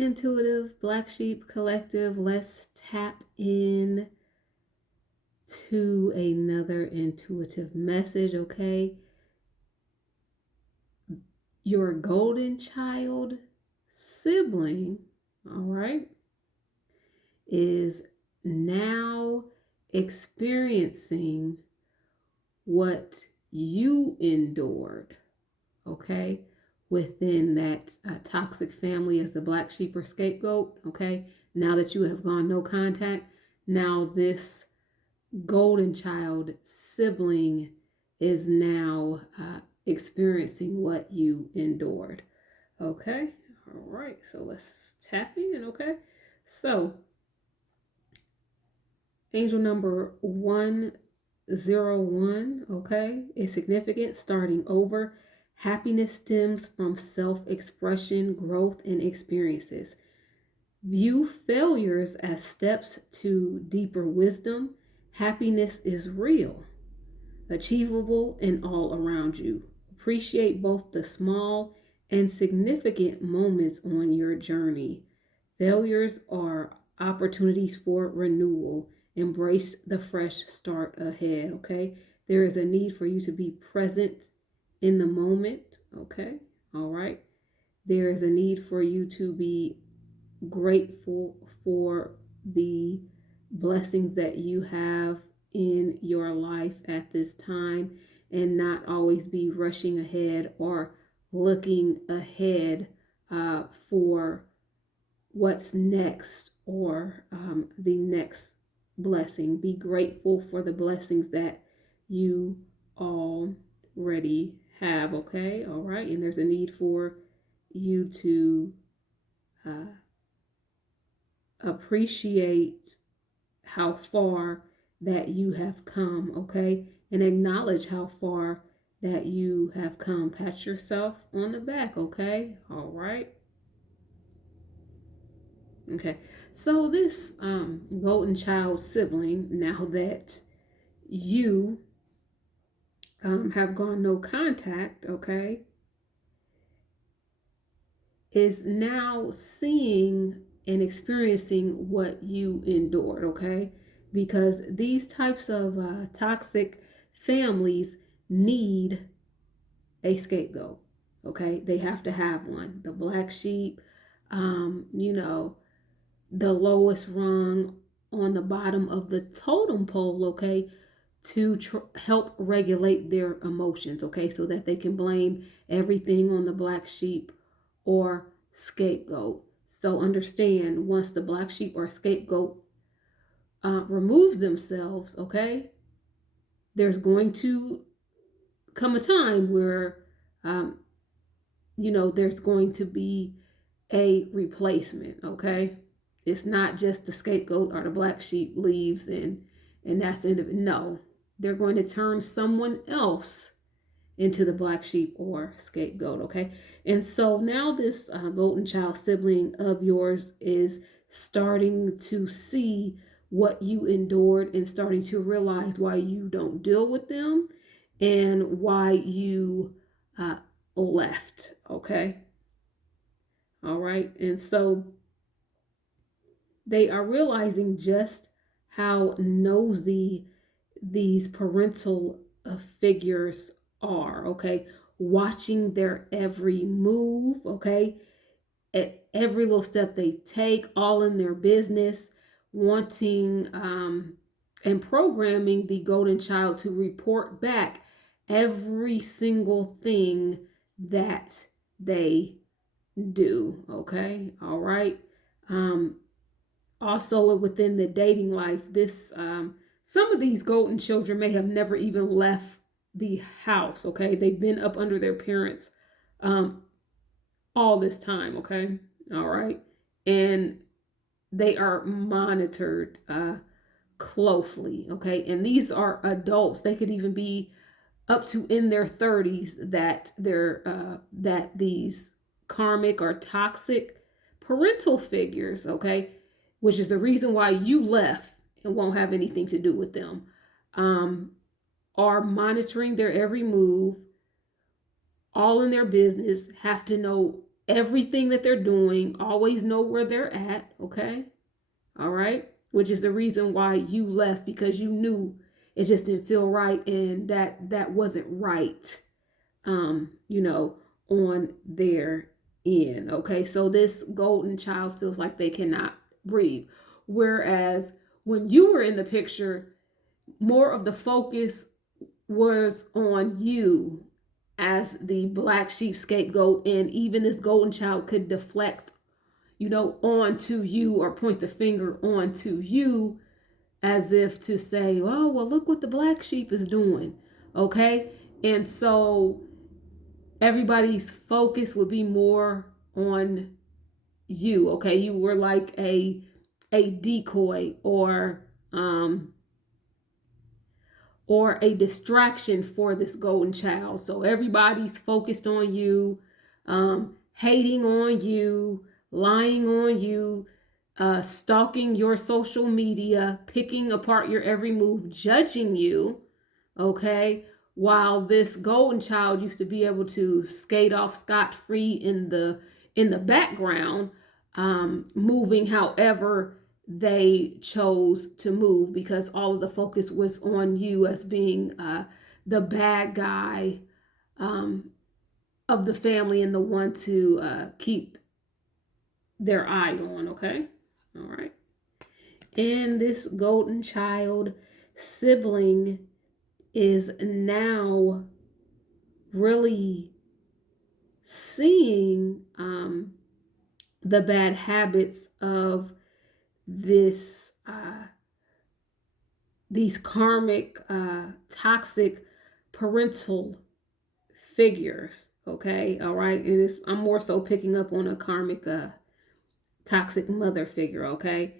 Intuitive Black Sheep Collective, let's tap in to another intuitive message, okay? Your golden child sibling, all right, is now experiencing what you endured, okay, within that toxic family as the black sheep or scapegoat, okay? Now that you have gone no contact, now this golden child sibling is now experiencing what you endured, okay? All right, so let's tap in, okay? So, angel number 101, okay, is significant, starting over. Happiness stems from self expression, growth, and experiences. View failures as steps to deeper wisdom. Happiness is real, achievable, and all around you. Appreciate both the small and significant moments on your journey. Failures are opportunities for renewal. Embrace the fresh start ahead, okay? There is a need for you to be present in the moment, okay? All right. There is a need for you to be grateful for the blessings that you have in your life at this time and not always be rushing ahead or looking ahead for what's next or the next blessing. Be grateful for the blessings that you already have, okay? All right. And there's a need for you to uh, appreciate how far that you have come, okay? And acknowledge how far that you have come. Pat yourself on the back, okay? All right. Okay. So this golden child sibling, now that you have gone no contact, okay, is now seeing and experiencing what you endured, okay? Because these types of toxic families need a scapegoat, okay? They have to have one. The black sheep, you know, the lowest rung on the bottom of the totem pole, okay, to help regulate their emotions, okay, so that they can blame everything on the black sheep or scapegoat. So understand, once the black sheep or scapegoat removes themselves, okay, there's going to come a time where, um, there's going to be a replacement, okay? It's not just the scapegoat or the black sheep leaves and that's the end of it. No, they're going to turn someone else into the black sheep or scapegoat, okay? And so now this golden child sibling of yours is starting to see what you endured and starting to realize why you don't deal with them and why you uh, left, okay? All right. And so they are realizing just how nosy these parental figures are, okay? Watching their every move, okay? At every little step they take, all in their business, wanting and programming the golden child to report back every single thing that they do, okay? All right. Um, Also within the dating life, this some of these golden children may have never even left the house, okay? They've been up under their parents um, all this time, okay? All right. And they are monitored closely, okay? And these are adults. They could even be up to in their 30s that these karmic or toxic parental figures, okay, which is the reason why you left and won't have anything to do with them, um, are monitoring their every move, all in their business, have to know everything that they're doing, always know where they're at, okay? All right? Which is the reason why you left, because you knew it just didn't feel right, and that wasn't right, you know, on their end. Okay, so this golden child feels like they cannot breathe. Whereas when you were in the picture, more of the focus was on you as the black sheep scapegoat, and even this golden child could deflect, you know, onto you or point the finger onto you as if to say, oh, well, look what the black sheep is doing. Okay. And so everybody's focus would be more on you. Okay. You were like a decoy, or a distraction for this golden child. So everybody's focused on you, hating on you, lying on you, stalking your social media, picking apart your every move, judging you, okay? While this golden child used to be able to skate off scot-free in the background, moving however they chose to move, because all of the focus was on you as being the bad guy of the family and the one to keep their eye on. Okay, all right. And this golden child sibling is now really seeing the bad habits of this these karmic toxic parental figures. Okay, all right. And I'm more so picking up on a karmic toxic mother figure. Okay,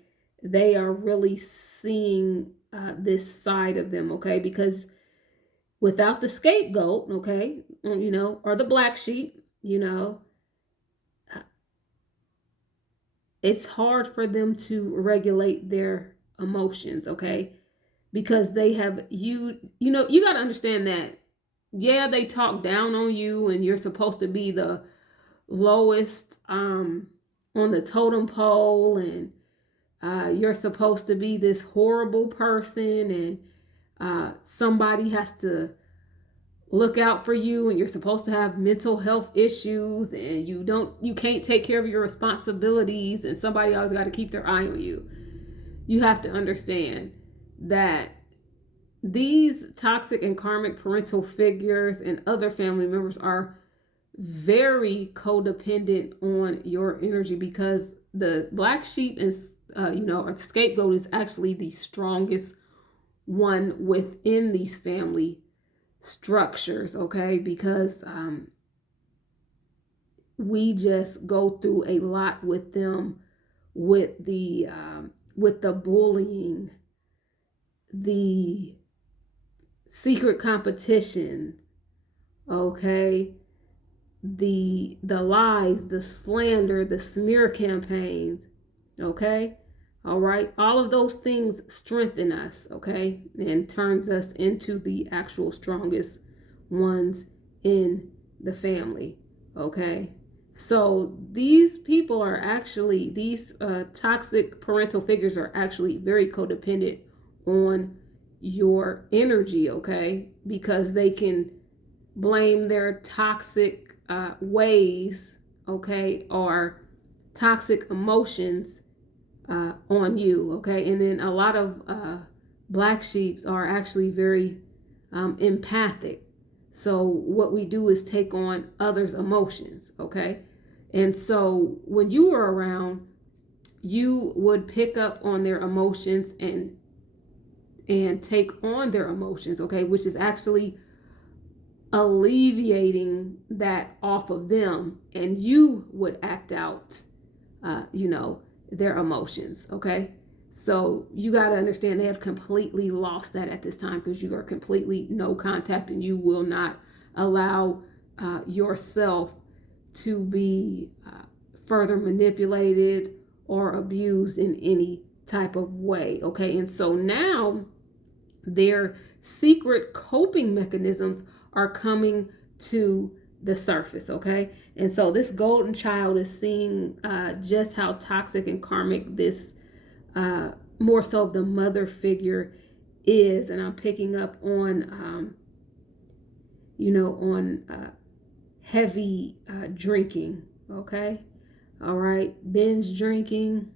they are really seeing this side of them. Okay, because without the scapegoat, okay, you know, or the black sheep, you know, it's hard for them to regulate their emotions. Okay, because they have you know, you got to understand that, yeah, they talk down on you and you're supposed to be the lowest on the totem pole, and you're supposed to be this horrible person, and somebody has to look out for you, and you're supposed to have mental health issues, and you can't take care of your responsibilities, and somebody always got to keep their eye on you. You have to understand that these toxic and karmic parental figures and other family members are very codependent on your energy, because the black sheep and you know, or the scapegoat is actually the strongest one within these family structures. Okay, because we just go through a lot with them, with the bullying, the secret competition, okay, the lies, the slander, the smear campaigns, okay, all right, all of those things strengthen us, okay, and turns us into the actual strongest ones in the family. Okay, so these people are actually, these toxic parental figures are actually very codependent on your energy. Okay, because they can blame their toxic ways, okay, or toxic emotions on you. Okay, and then a lot of black sheeps are actually very empathic. So what we do is take on others' emotions. Okay, and so when you were around, you would pick up on their emotions and take on their emotions. Okay, which is actually alleviating that off of them, and you would act out you know, their emotions. Okay, so you got to understand they have completely lost that at this time, because you are completely no contact, and you will not allow yourself to be further manipulated or abused in any type of way. Okay, and so now their secret coping mechanisms are coming to the surface, okay? And so this golden child is seeing just how toxic and karmic this more so of the mother figure is. And I'm picking up on heavy drinking, okay? All right, binge drinking,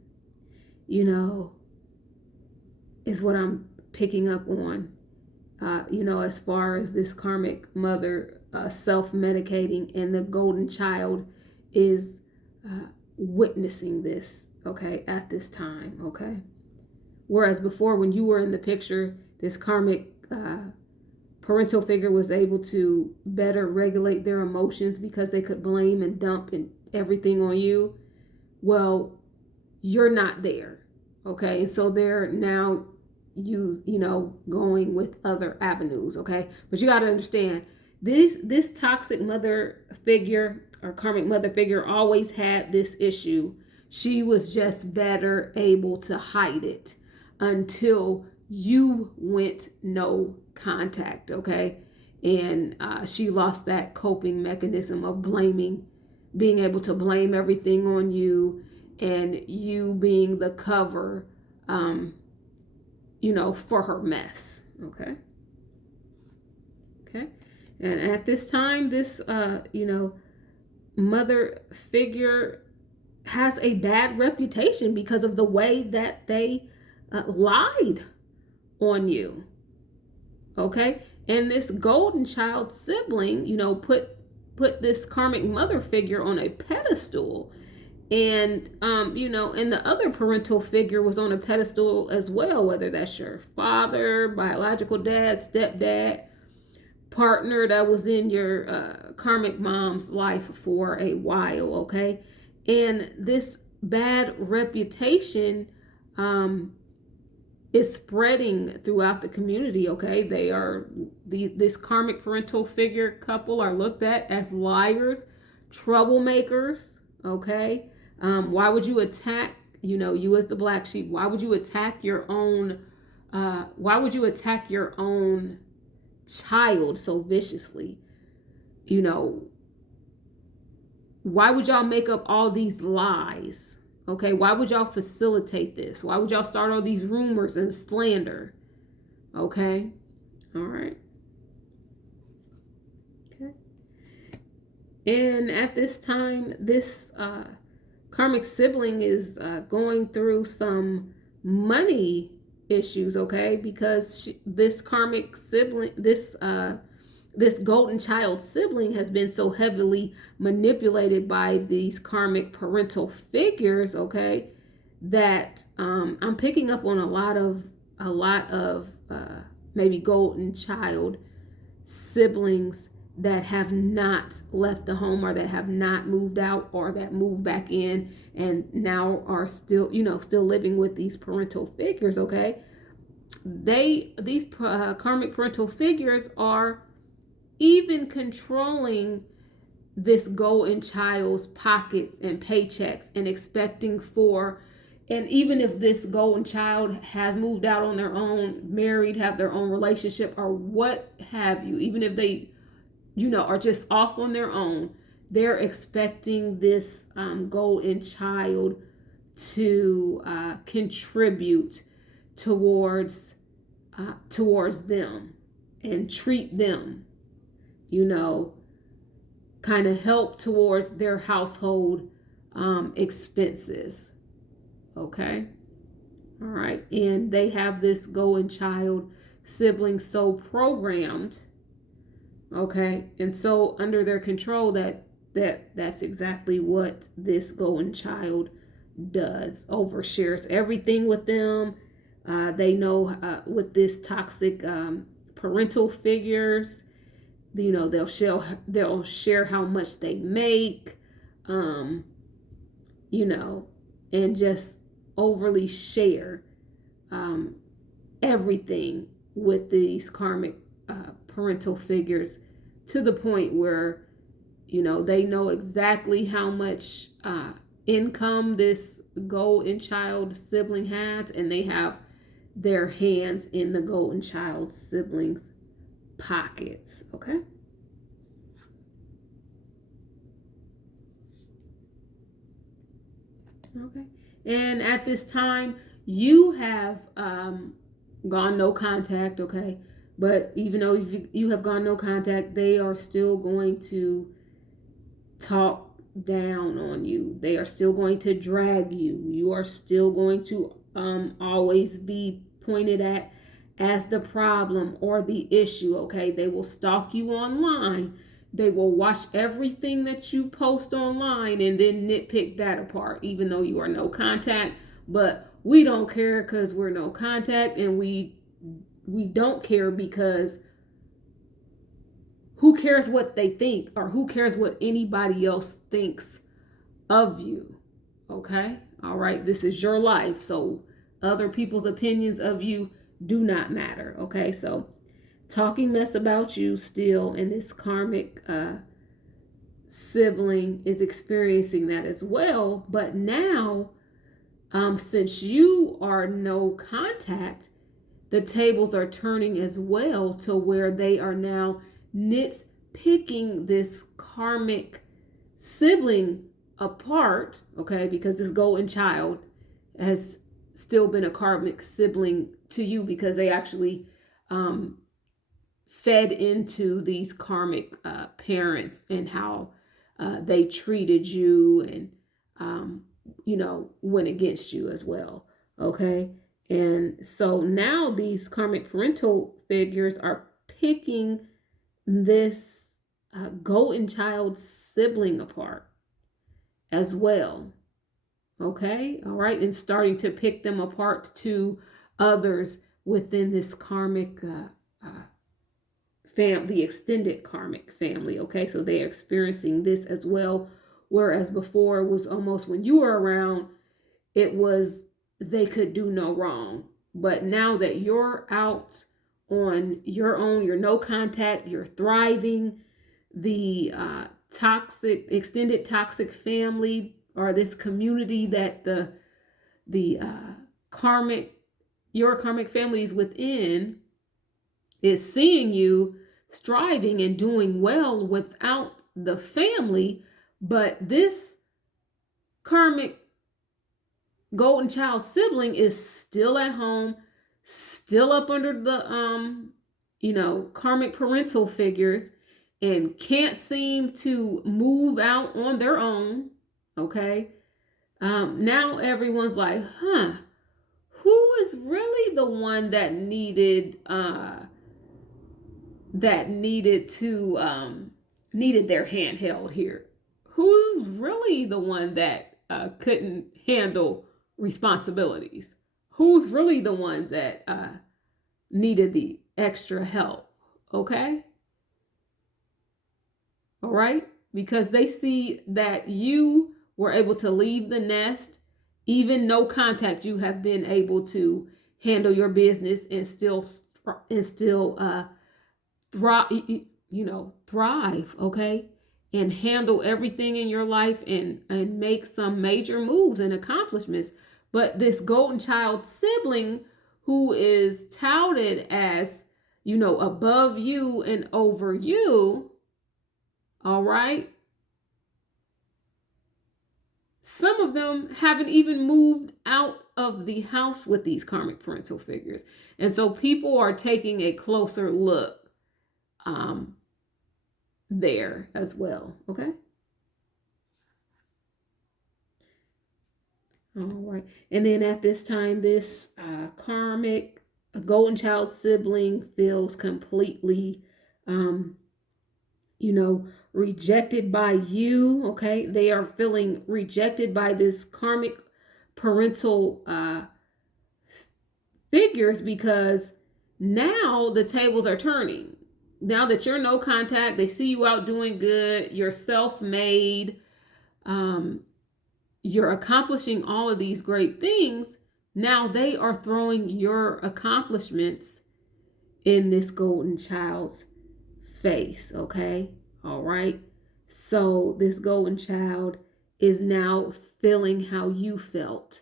is what I'm picking up on. As far as this karmic mother self-medicating, and the golden child is witnessing this, okay, at this time, okay? Whereas before, when you were in the picture, this karmic parental figure was able to better regulate their emotions because they could blame and dump and everything on you. Well, you're not there, okay? And so they're now going with other avenues, okay? But you got to understand, this toxic mother figure or karmic mother figure always had this issue. She was just better able to hide it until you went no contact, okay? And she lost that coping mechanism of blaming, being able to blame everything on you, and you being the cover for her mess, okay? Okay. And at this time, this mother figure has a bad reputation because of the way that they lied on you, okay? And this golden child sibling, put this karmic mother figure on a pedestal. And, and the other parental figure was on a pedestal as well, whether that's your father, biological dad, stepdad, partner that was in your karmic mom's life for a while, okay? And this bad reputation is spreading throughout the community, okay? This karmic parental figure couple are looked at as liars, troublemakers, okay? Why would you attack, you as the black sheep? Why would you attack your own? Why would you attack your own child so viciously? Why would y'all make up all these lies? Okay, why would y'all facilitate this? Why would y'all start all these rumors and slander? Okay, all right. Okay. And at this time, this karmic sibling is going through some money issues, okay? Because this karmic sibling, this golden child sibling has been so heavily manipulated by these karmic parental figures, okay, that I'm picking up on a lot of maybe golden child siblings that have not left the home, or that have not moved out, or that moved back in and now are still living with these parental figures, okay? These karmic parental figures are even controlling this golden child's pockets and paychecks, and expecting for, and even if this golden child has moved out on their own, married, have their own relationship, or what have you, even if they are just off on their own, they're expecting this golden child to contribute towards them and treat them, kind of help towards their household expenses. Okay. All right. And they have this golden child sibling so programmed, okay, and so under their control that's exactly what this golden child does. Overshares everything with them. They know with this toxic parental figures, they'll share how much they make, and just overly share everything with these karmic parental figures, to the point where they know exactly how much income this golden child sibling has, and they have their hands in the golden child siblings pockets. Okay. Okay. And at this time, you have gone no contact, okay? But even though you have gone no contact, they are still going to talk down on you. They are still going to drag you. You are still going to always be pointed at as the problem or the issue, okay? They will stalk you online. They will watch everything that you post online and then nitpick that apart, even though you are no contact. But we don't care because we're no contact, and we don't care because who cares what they think, or who cares what anybody else thinks of you? Okay? All right, this is your life. So other people's opinions of you do not matter. Okay? So talking mess about you still, and this karmic sibling is experiencing that as well. But now, since you are no contact, the tables are turning as well to where they are now nitpicking this karmic sibling apart, okay, because this golden child has still been a karmic sibling to you because they actually fed into these karmic parents and how they treated you and, went against you as well, okay? And so now these karmic parental figures are picking this golden child sibling apart as well. Okay, all right, and starting to pick them apart to others within this karmic the extended karmic family. Okay, so they are experiencing this as well. Whereas before it was almost when you were around, it was they could do no wrong. But now that you're out on your own, you're no contact, you're thriving, the toxic, extended toxic family, or this community that the karmic, your karmic family is within, is seeing you striving and doing well without the family. But this karmic golden child sibling is still at home, still up under the karmic parental figures, and can't seem to move out on their own. Okay. Now everyone's like, who is really the one that needed their hand held here? Who's really the one that couldn't handle responsibilities? Who's really the one that needed the extra help? Okay? All right? Because they see that you were able to leave the nest, even no contact, you have been able to handle your business and still thrive, okay? And handle everything in your life and make some major moves and accomplishments. But this golden child sibling who is touted as, above you and over you, all right? Some of them haven't even moved out of the house with these karmic parental figures. And so people are taking a closer look there as well. Okay. All right. And then at this time, this karmic golden child sibling feels completely, rejected by you. Okay. They are feeling rejected by this karmic parental figures because now the tables are turning. Now that you're no contact, they see you out doing good, you're self-made, you're accomplishing all of these great things. Now they are throwing your accomplishments in this golden child's face, okay? All right. So this golden child is now feeling how you felt,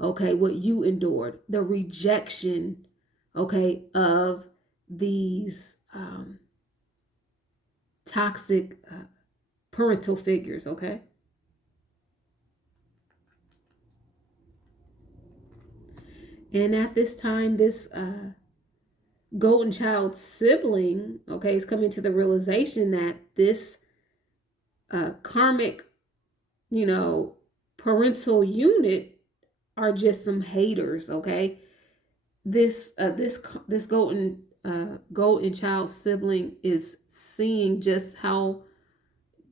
okay? What you endured, the rejection, okay, of these toxic parental figures, okay? And at this time, this golden child sibling, okay, is coming to the realization that this karmic, you know, parental unit are just some haters, okay? This golden child sibling is seeing just how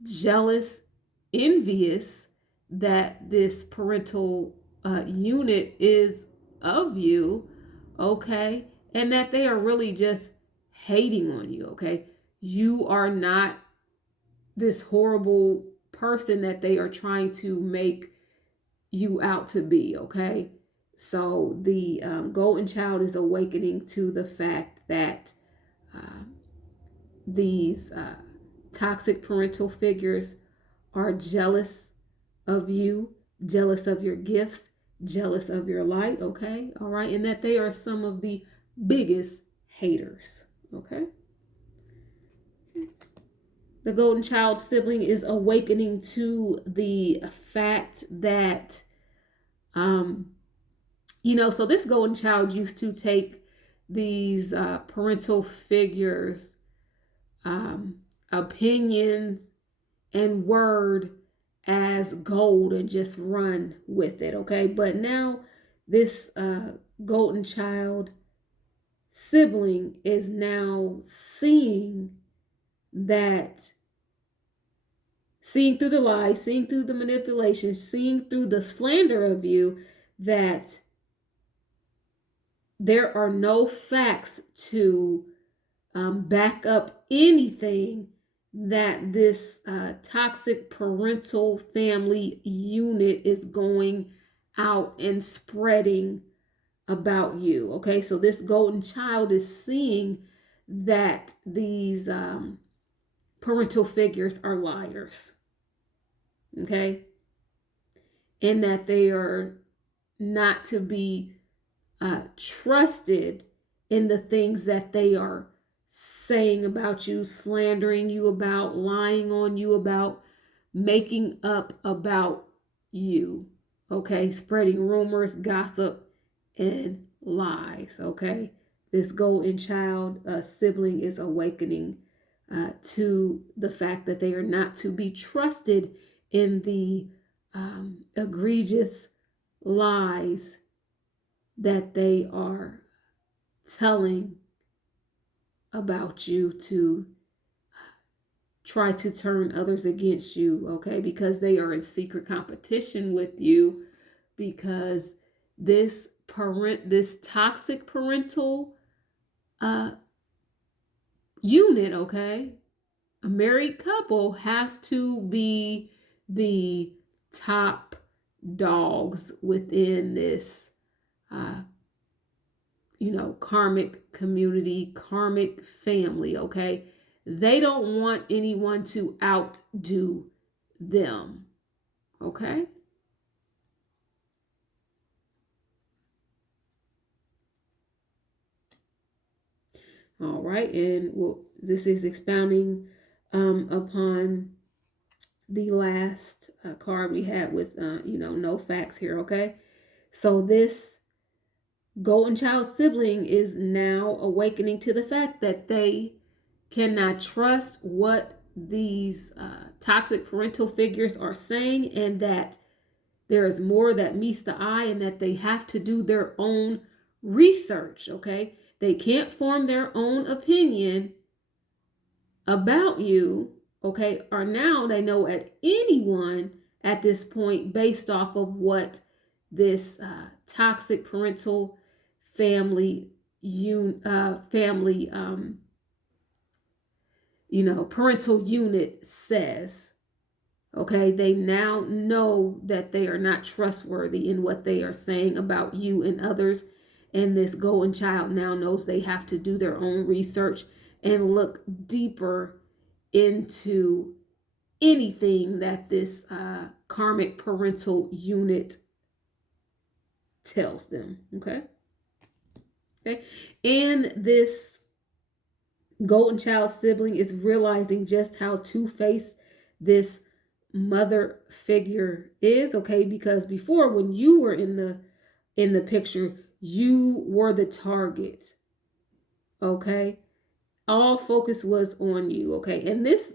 jealous, envious that this parental unit is of you, okay? And that they are really just hating on you, okay? You are not this horrible person that they are trying to make you out to be, okay? So the golden child is awakening to the fact that uh, these toxic parental figures are jealous of you, jealous of your gifts, jealous of your light, okay? All right, and that they are some of the biggest haters, okay? The golden child sibling is awakening to the fact that, um, so this golden child used to take these parental figures, um, opinions, and word as gold and just run with it, okay? But now this golden child sibling is now that seeing through the lies, seeing through the manipulation, seeing through the slander of you, that there are no facts to back up anything that this toxic parental family unit is going out and spreading about you. Okay, so this golden child is seeing that these parental figures are liars. Okay, and that they are not to be trusted in the things that they are saying about you, slandering you about, lying on you about, making up about you. Okay, spreading rumors, gossip, and lies. Okay, this golden child sibling is awakening to the fact that they are not to be trusted in the egregious lies that they are telling about you to try to turn others against you, okay? Because they are in secret competition with you, because this toxic parental uh unit, okay? A married couple has to be the top dogs within this uh karmic community, karmic family, okay? They don't want anyone to outdo them, okay? All right, and this is expounding upon the last card we had with, no facts here, okay? So this golden child sibling is now awakening to the fact that they cannot trust what these toxic parental figures are saying, and that there is more that meets the eye, and that they have to do their own research, okay? They can't form their own opinion about you, okay? Or now they know at anyone at this point based off of what this toxic parental family family parental unit says. Okay, they now know that they are not trustworthy in what they are saying about you and others. And this golden child now knows they have to do their own research and look deeper into anything that this karmic parental unit tells them. Okay. Okay. And this golden child sibling is realizing just how two-faced this mother figure is, okay? Because before, when you were in the picture, you were the target. Okay. All focus was on you. Okay. And this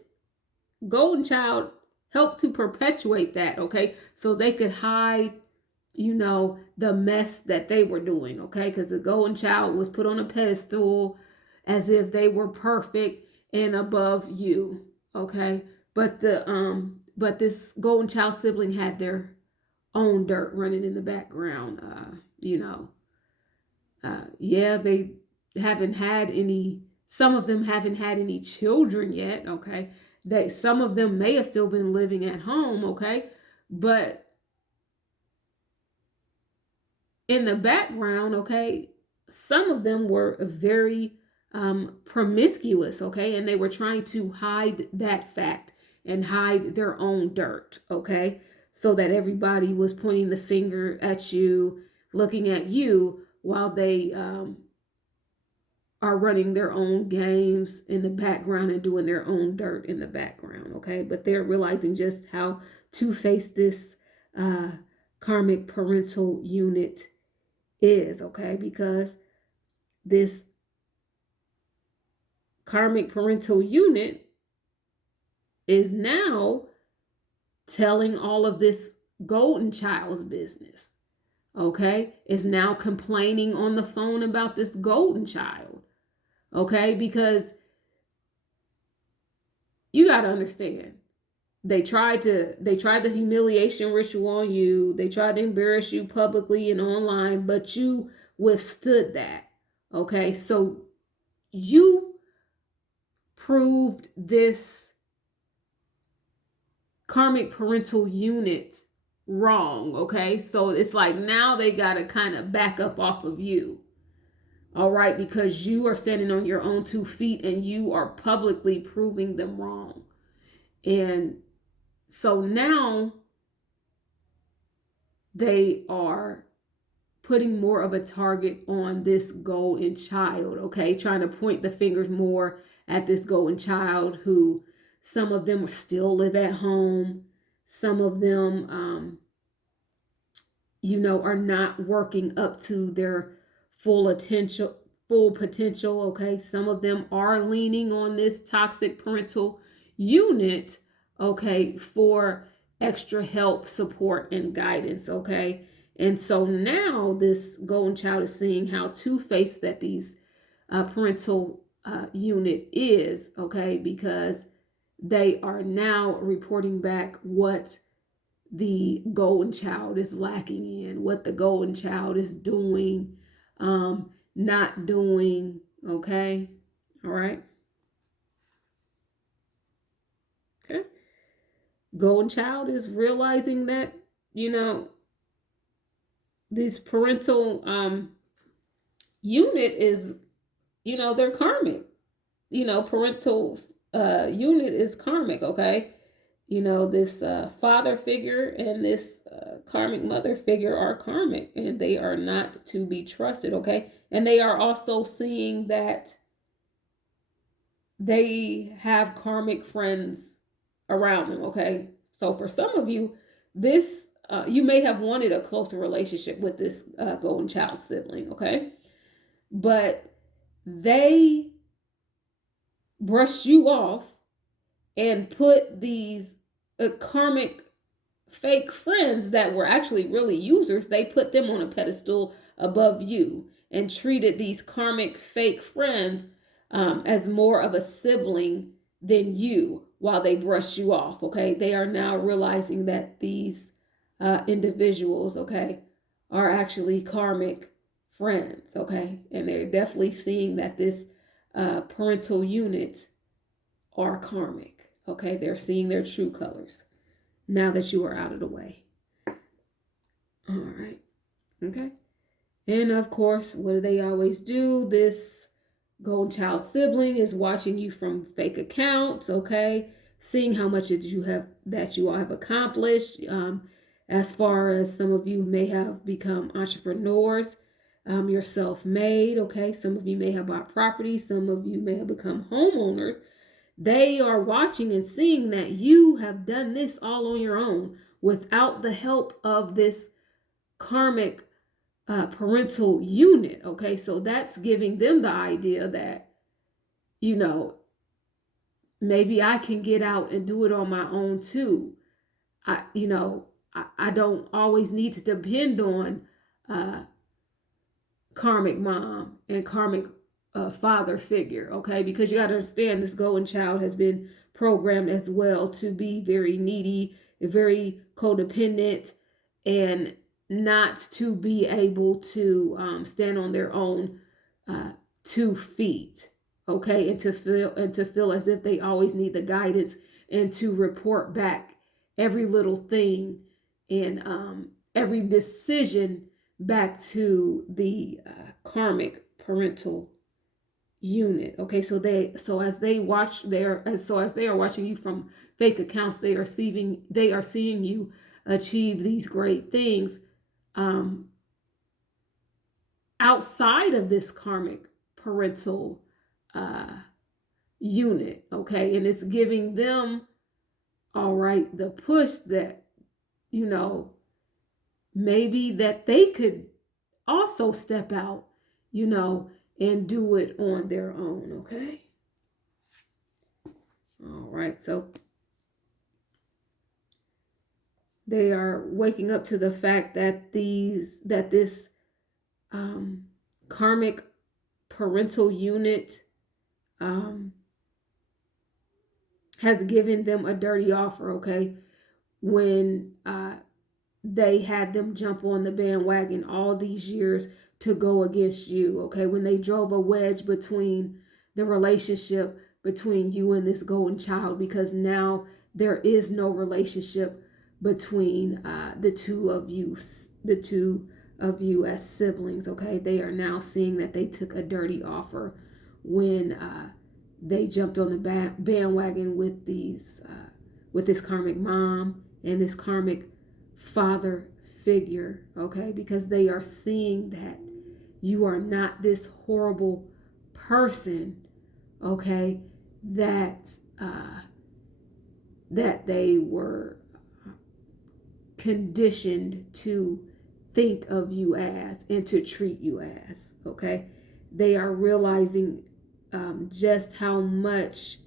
golden child helped to perpetuate that. Okay. So they could hide, the mess that they were doing. Okay. Because the golden child was put on a pedestal as if they were perfect and above you. Okay. But this golden child sibling had their own dirt running in the background. Yeah, they haven't had any. Some of them haven't had any children yet. Okay, some of them may have still been living at home. Okay, but in the background, okay, some of them were very promiscuous. Okay, and they were trying to hide that fact and hide their own dirt. Okay, so that everybody was pointing the finger at you, looking at you while they are running their own games in the background and doing their own dirt in the background. Okay, but they're realizing just how two-faced this uh, karmic parental unit is. Okay, because this karmic parental unit is now telling all of this golden child's business. Okay, is now complaining on the phone about this golden child. Okay, because you got to understand, they tried the humiliation ritual on you. They tried to embarrass you publicly and online, but you withstood that. Okay, so you proved this karmic parental unit wrong. Okay, so it's like now they got to kind of back up off of you. All right, because you are standing on your own 2 feet and you are publicly proving them wrong. And so now they are putting more of a target on this golden child, okay? Trying to point the fingers more at this golden child, who some of them still live at home. Some of them, are not working up to their full potential. Okay, some of them are leaning on this toxic parental unit, okay, for extra help, support, and guidance. Okay, and so now this golden child is seeing how two-faced that these parental unit is. Okay, because they are now reporting back what the golden child is lacking in, what the golden child is doing, not doing. Okay, all right. Okay, golden child is realizing that this parental unit is, they're karmic. Parental unit is karmic. Okay, this father figure and this karmic mother figure are karmic, and they are not to be trusted. Okay, and they are also seeing that they have karmic friends around them. Okay, so for some of you, this you may have wanted a closer relationship with this golden child sibling. Okay, but they brushed you off and put these karmic fake friends that were actually really users. They put them on a pedestal above you and treated these karmic fake friends as more of a sibling than you, while they brush you off. Okay, they are now realizing that these individuals, okay, are actually karmic friends. Okay, and they're definitely seeing that this parental unit are karmic. Okay, they're seeing their true colors now that you are out of the way. All right. Okay. And of course, what do they always do? This golden child sibling is watching you from fake accounts. Okay, seeing how much that you all have accomplished. As far as some of you may have become entrepreneurs, you're self-made. Okay, some of you may have bought property. Some of you may have become homeowners. They are watching and seeing that you have done this all on your own without the help of this karmic parental unit. Okay, so that's giving them the idea that, you know, maybe I can get out and do it on my own too. I don't always need to depend on uh, karmic mom and karmic father figure, okay? Because you got to understand this golden child has been programmed as well to be very needy, very codependent, and not to be able to stand on their own 2 feet, okay? And to feel as if they always need the guidance and to report back every little thing and every decision back to the karmic parental unit. Okay, so as they are watching you from fake accounts, they are seeing you achieve these great things um, outside of this karmic parental uh, unit. Okay, and it's giving them, all right, the push that, you know, maybe that they could also step out, you know, and do it on their own, okay? All right, so they are waking up to the fact that this um, karmic parental unit um, has given them a dirty offer, okay? When they had them jump on the bandwagon all these years to go against you, okay? When they drove a wedge between the relationship between you and this golden child, because now there is no relationship between the two of you as siblings, okay? They are now seeing that they took a dirty offer when they jumped on the bandwagon with this karmic mom and this karmic father figure, okay? Because they are seeing that you are not this horrible person, okay? That they were conditioned to think of you as and to treat you as, okay? They are realizing just how much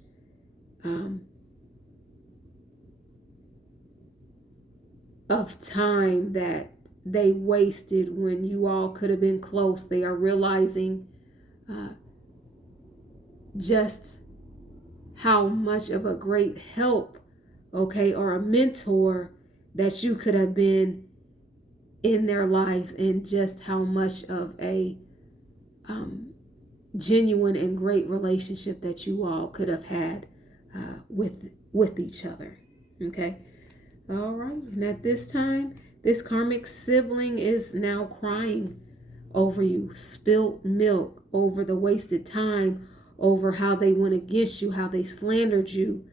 of time that they wasted when you all could have been close. They are realizing uh, just how much of a great help, okay, or a mentor that you could have been in their lives, and just how much of a genuine and great relationship that you all could have had with each other, okay? All right, and at this time, this karmic sibling is now crying over you, spilt milk over the wasted time, over how they went against you, how they slandered you,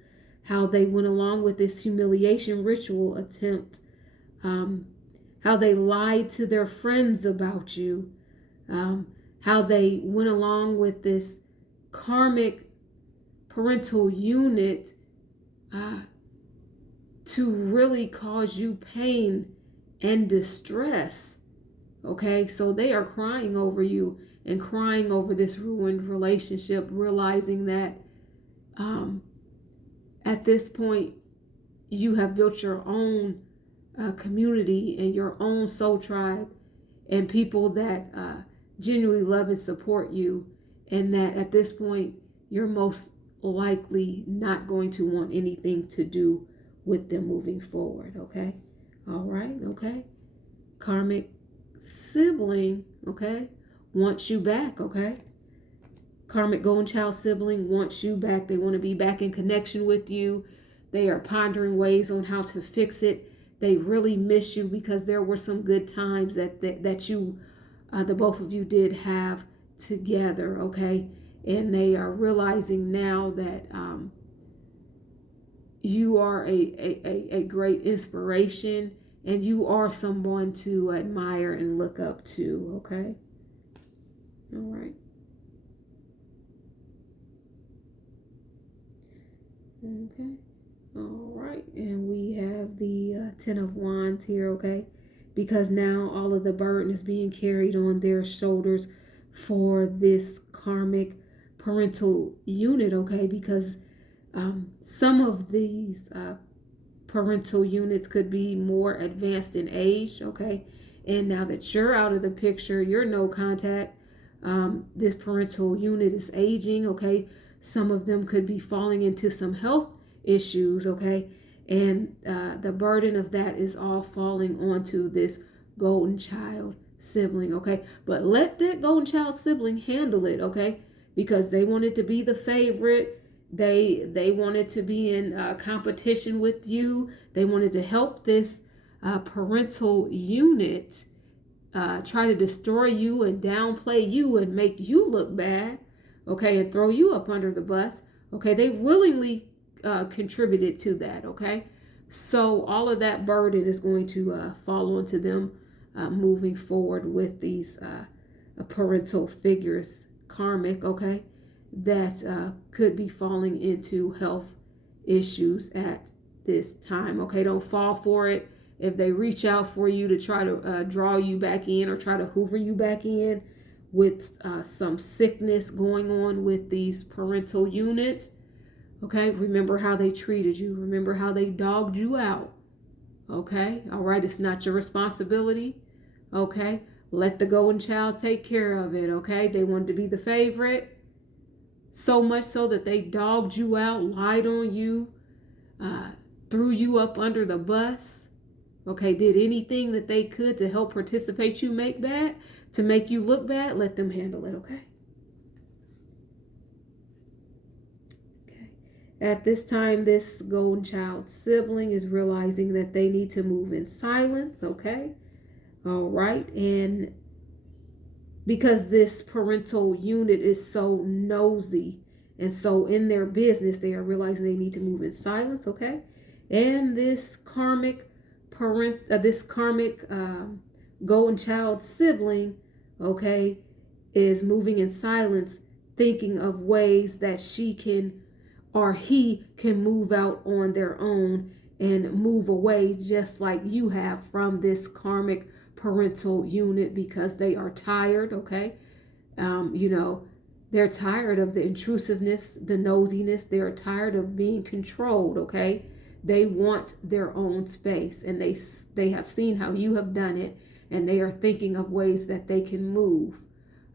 how they went along with this humiliation ritual attempt, how they lied to their friends about you, how they went along with this karmic parental unit to really cause you pain and distress. Okay, so they are crying over you and crying over this ruined relationship, realizing that at this point you have built your own community and your own soul tribe and people that genuinely love and support you, and that at this point you're most likely not going to want anything to do with them moving forward, okay? All right, okay? Karmic sibling, okay, wants you back, okay? Karmic golden child sibling wants you back. They want to be back in connection with you. They are pondering ways on how to fix it. They really miss you because there were some good times that you, the both of you did have together, okay? And they are realizing now that you are a great inspiration, and you are someone to admire and look up to, okay? All right. Okay. All right. And we have the Ten of Wands here, okay? because now all of the burden is being carried on their shoulders for this karmic parental unit, okay? Because some of these parental units could be more advanced in age, okay? And now that you're out of the picture, you're no contact. This parental unit is aging, okay? Some of them could be falling into some health issues, okay? And the burden of that is all falling onto this golden child sibling, okay? But let that golden child sibling handle it, okay? Because they wanted to be the favorite. They wanted to be in competition with you. They wanted to help this parental unit try to destroy you and downplay you and make you look bad, okay, and throw you up under the bus, okay. They willingly contributed to that, okay. So all of that burden is going to fall onto them moving forward with these parental figures, karmic, okay, that could be falling into health issues at this time, okay. Don't fall for it. If they reach out for you to try to draw you back in or try to hoover you back in with some sickness going on with these parental units, okay, remember how they treated you. Remember how they dogged you out, okay? All right, it's not your responsibility, okay? Let the golden child take care of it, okay? They wanted to be the favorite, so much so that they dogged you out, lied on you, threw you up under the bus, okay, did anything that they could to help participate you make bad, to make you look bad. Let them handle it, okay? Okay. At this time, this golden child sibling is realizing that they need to move in silence, okay? All right. And because this parental unit is so nosy and so in their business, they are realizing they need to move in silence, okay? And this karmic golden child sibling, okay, is moving in silence, thinking of ways that she can or he can move out on their own and move away, just like you have, from this karmic parental unit, because they are tired, okay? They're tired of the intrusiveness, the nosiness. They're tired of being controlled, okay? They want their own space, and they have seen how you have done it, and they are thinking of ways that they can move,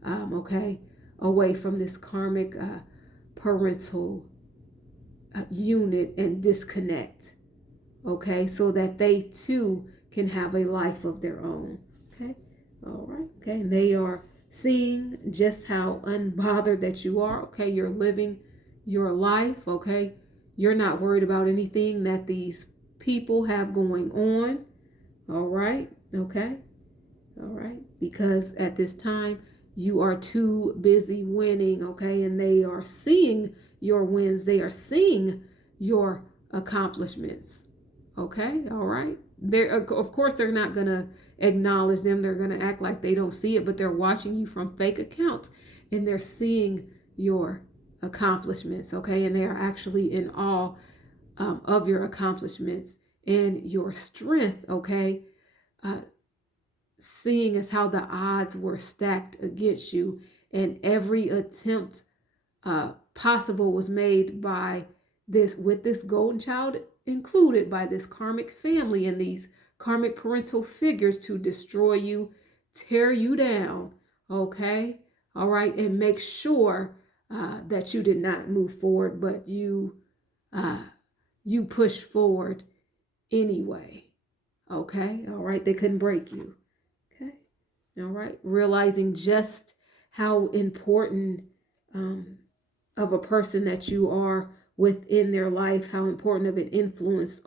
okay, away from this karmic parental unit and disconnect, okay, so that they too can have a life of their own, okay. All right, okay. And they are seeing just how unbothered that you are, okay. You're living your life, okay. You're not worried about anything that these people have going on, all right, okay. All right, because at this time you are too busy winning, okay, and they are seeing your wins, they are seeing your accomplishments, okay. All right, they're, of course, they're not gonna acknowledge them. They're gonna act like they don't see it, but they're watching you from fake accounts, and they're seeing your accomplishments, okay, and they are actually in awe of your accomplishments and your strength, okay. Seeing as how the odds were stacked against you, and every attempt possible was made by this, with this golden child included, by this karmic family and these karmic parental figures, to destroy you, tear you down, okay. All right, and make sure that you did not move forward, but you pushed forward anyway, okay. All right, they couldn't break you. All right, realizing just how important of a person that you are within their life, how important of an influence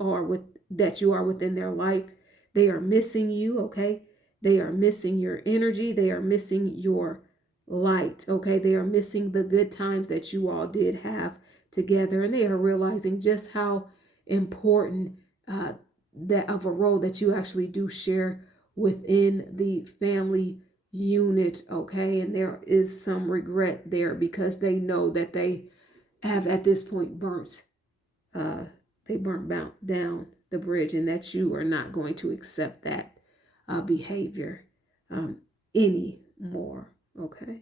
that you are within their life. They are missing you, okay? They are missing your energy. They are missing your light, okay? They are missing the good times that you all did have together, and they are realizing just how important that of a role that you actually do share within the family unit, okay. And there is some regret there, because they know that they have at this point burnt down the bridge, and that you are not going to accept that behavior anymore. Okay.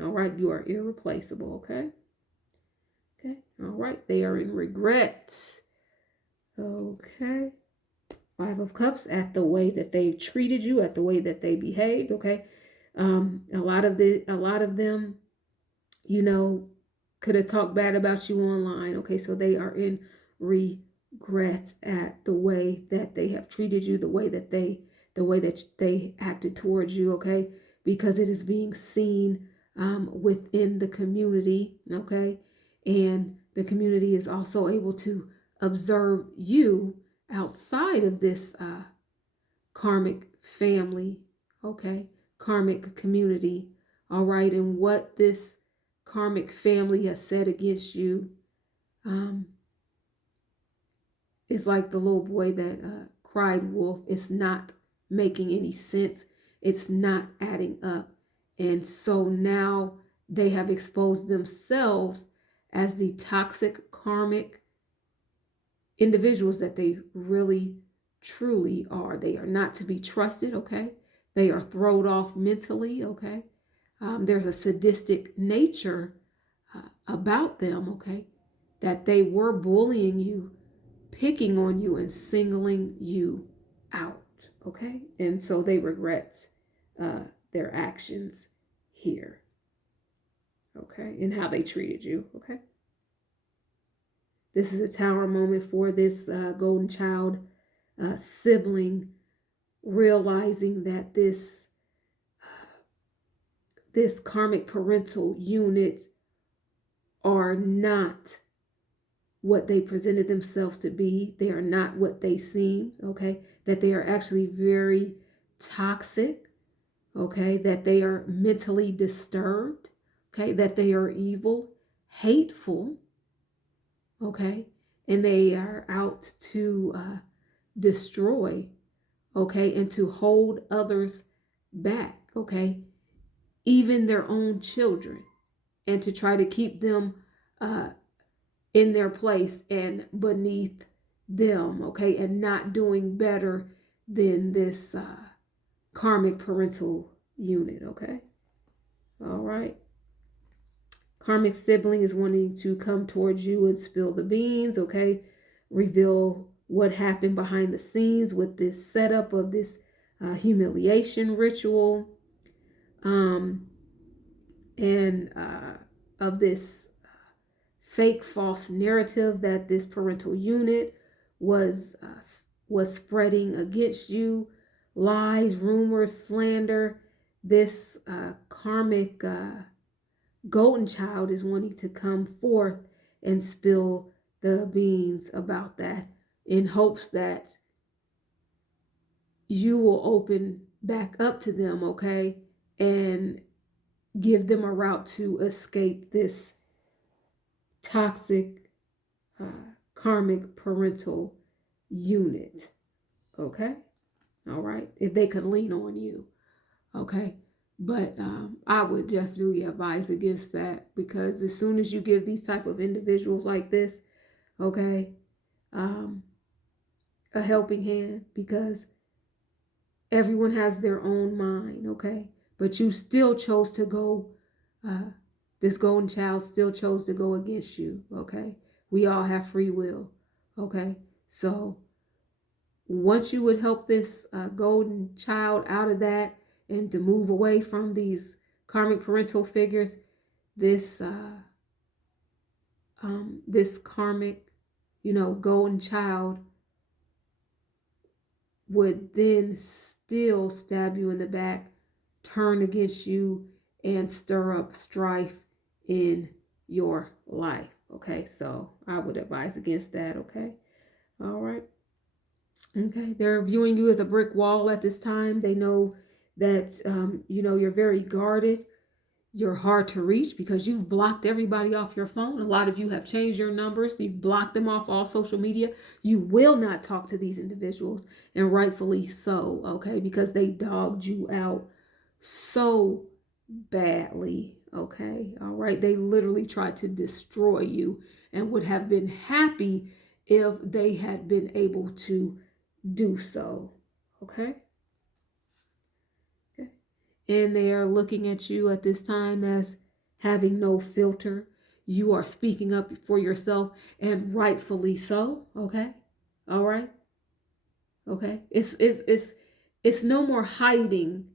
All right. You are irreplaceable. Okay. Okay. All right. They are in regret. Okay. Five of Cups, at the way that they treated you, at the way that they behaved. Okay. A lot of them, you know, could have talked bad about you online. Okay, so they are in regret at the way that they have treated you, the way that they acted towards you. Okay, because it is being seen within the community. Okay, and the community is also able to observe you outside of this karmic family. Okay, karmic community. All right, and what this karmic family has said against you um, is like the little boy that cried wolf. It's not making any sense. It's not adding up. And so now they have exposed themselves as the toxic karmic individuals that they really truly are. They are not to be trusted. Okay, they are thrown off mentally. Okay, there's a sadistic nature about them. Okay, that they were bullying you, picking on you, and singling you out. Okay, and so they regret their actions here. Okay, and how they treated you. Okay, this is a tower moment for this golden child sibling, realizing that this karmic parental unit are not what they presented themselves to be. They are not what they seem. Okay, that they are actually very toxic. Okay, that they are mentally disturbed. Okay, that they are evil, hateful. Okay, and they are out to destroy. Okay, and to hold others back. Okay, even their own children, and to try to keep them in their place and beneath them. Okay, and not doing better than this karmic parental unit. Okay, all right. Karmic sibling is wanting to come towards you and spill the beans. Okay, reveal what happened behind the scenes with this setup of this humiliation ritual. And of this fake false narrative that this parental unit was spreading against you, lies, rumors, slander. This karmic golden child is wanting to come forth and spill the beans about that, in hopes that you will open back up to them. Okay, and give them a route to escape this toxic karmic parental unit. Okay, all right, if they could lean on you. Okay, but I would definitely advise against that, because as soon as you give these type of individuals like this, okay, a helping hand, because everyone has their own mind. Okay, but you still chose to go this golden child still chose to go against you. Okay, we all have free will. Okay, so once you would help this golden child out of that, and to move away from these karmic parental figures, this this karmic, golden child would then still stab you in the back, turn against you, and stir up strife in your life. Okay, so I would advise against that. Okay, all right. Okay, they're viewing you as a brick wall at this time. They know that you're very guarded. You're hard to reach because you've blocked everybody off your phone. A lot of you have changed your numbers. You've blocked them off all social media. You will not talk to these individuals, and rightfully so. Okay, because they dogged you out so badly. Okay, all right. They literally tried to destroy you, and would have been happy if they had been able to do so. Okay, and they are looking at you at this time as having no filter. You are speaking up for yourself, and rightfully so. Okay, all right, okay. It's no more hiding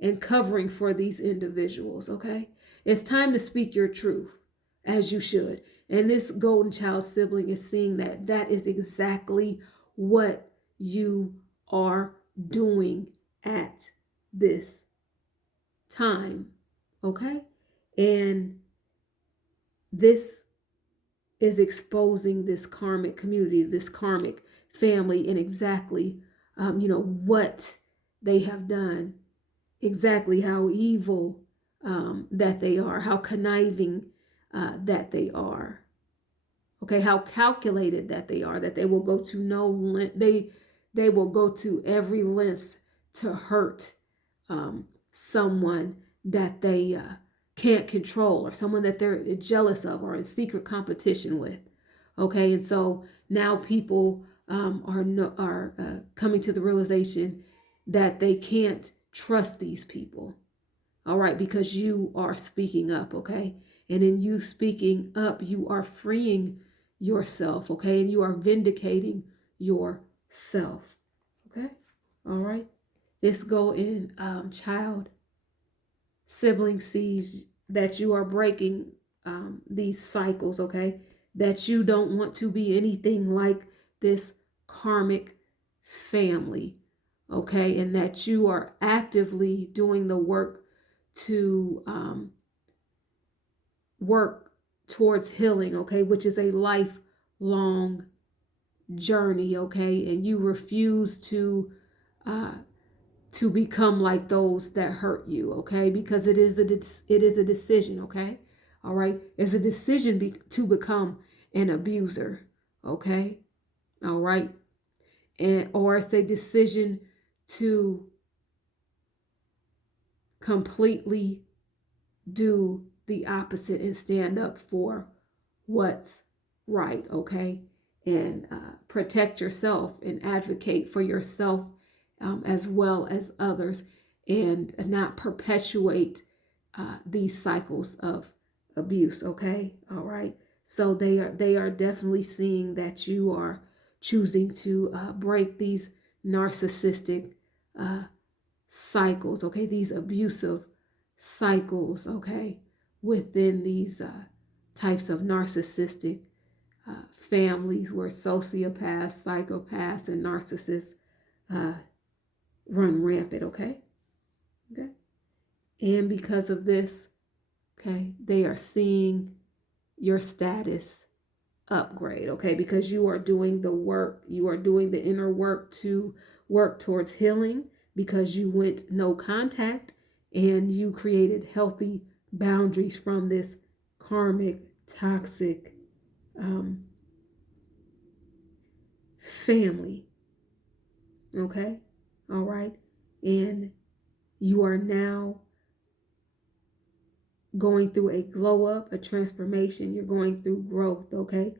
and covering for these individuals. Okay, it's time to speak your truth as you should. And this golden child sibling is seeing that that is exactly what you are doing at this time. Okay, and this is exposing this karmic community, this karmic family, and exactly, what they have done, exactly how evil that they are, how conniving that they are. Okay, how calculated that they are, that they will go to no length, they will go to every length to hurt someone that they can't control, or someone that they're jealous of or in secret competition with. Okay, and so now people are coming to the realization that they can't trust these people. All right, because you are speaking up. Okay, and in you speaking up, you are freeing yourself. Okay, and you are vindicating yourself. Okay, all right. Let's go in child sibling seeds, that you are breaking these cycles, okay? That you don't want to be anything like this karmic family, okay? And that you are actively doing the work to work towards healing, okay? Which is a lifelong journey, okay? And you refuse uh, to become like those that hurt you, okay? Because it is a decision, okay? All right, it's a decision to become an abuser, okay? All right, and or it's a decision to completely do the opposite and stand up for what's right, okay? And protect yourself and advocate for yourself as well as others, and not perpetuate these cycles of abuse, okay? All right. So they are definitely seeing that you are choosing to break these narcissistic uh, cycles, okay? These abusive cycles, okay? Within these types of narcissistic families where sociopaths, psychopaths, and narcissists uh, run rampant, okay? Okay. And because of this, okay, they are seeing your status upgrade, okay? Because you are doing the work, you are doing the inner work to work towards healing, because you went no contact and you created healthy boundaries from this karmic, toxic family, okay? All right. And you are now going through a glow up, a transformation. You're going through growth, okay?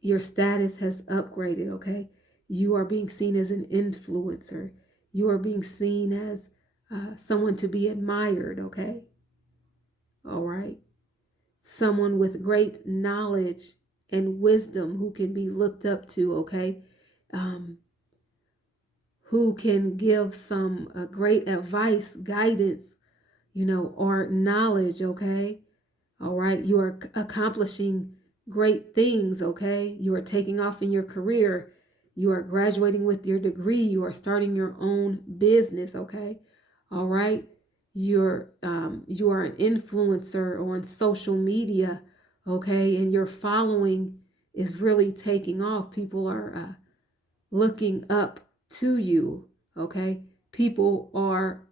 Your status has upgraded, okay? You are being seen as an influencer. You are being seen as someone to be admired, okay? All right. Someone with great knowledge and wisdom who can be looked up to, okay? Um, who can give some great advice, guidance, or knowledge, okay? All right. You are accomplishing great things, okay? You are taking off in your career. You are graduating with your degree. You are starting your own business, okay? All right. You are an influencer on social media, okay? And your following is really taking off. People are looking up to you, okay? People are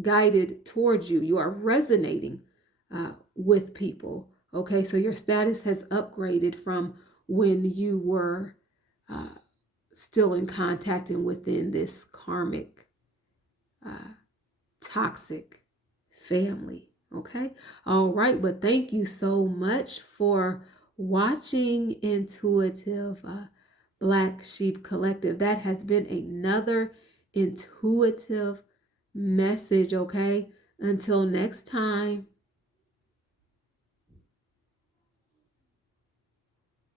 guided towards you. You are resonating with people. Okay, so your status has upgraded from when you were uh, still in contact and within this karmic, uh, toxic family. Okay, all right, but thank you so much for watching Intuitive Black Sheep Collective. That has been another intuitive message, okay? Until next time.